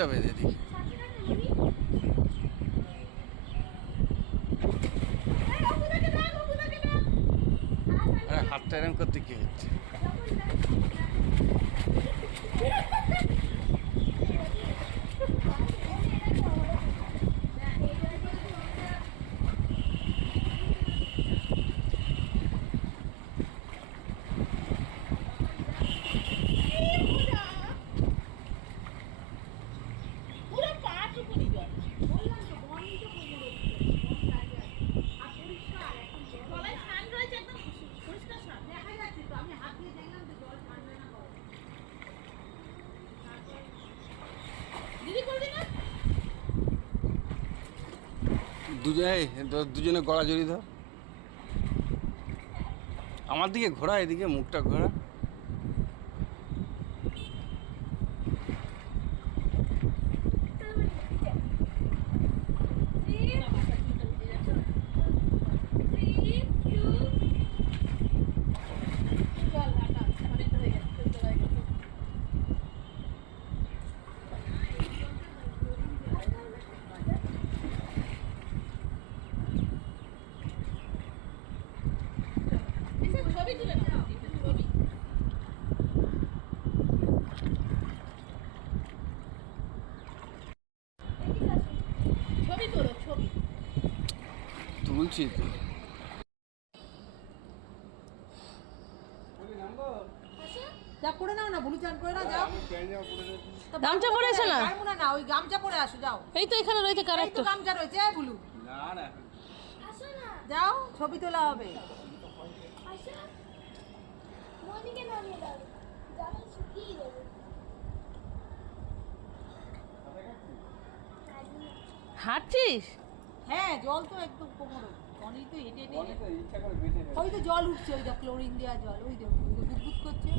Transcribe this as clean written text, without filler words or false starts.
দিতে হবে দিদি। হাতটা এরম করতে কি হচ্ছে? দুজনে গলা জড়িয়ে দাও। আমার দিকে ঘোরা, এদিকে মুখটা ঘোরা। তুলছি তো। যা করে নাও না, ভুলু চান করে না, যাও। গামছা পরে এসো না। না, ওই গামছা পরে আসো, যাও। এই তো এখানে রয়েছে এই তো কারেক্ট। গামছা রয়েছে, ভুলু না না, যাও, ছবি তোলা হবে। হাঁটছিস? হ্যাঁ, জল তো একদম কোমরে, অনেক তো হেঁটে হেঁটে ওই তো জল উঠছে, ওই তো ক্লোরিন দেওয়া জল, ওই দেখো বুদবুদ করছে।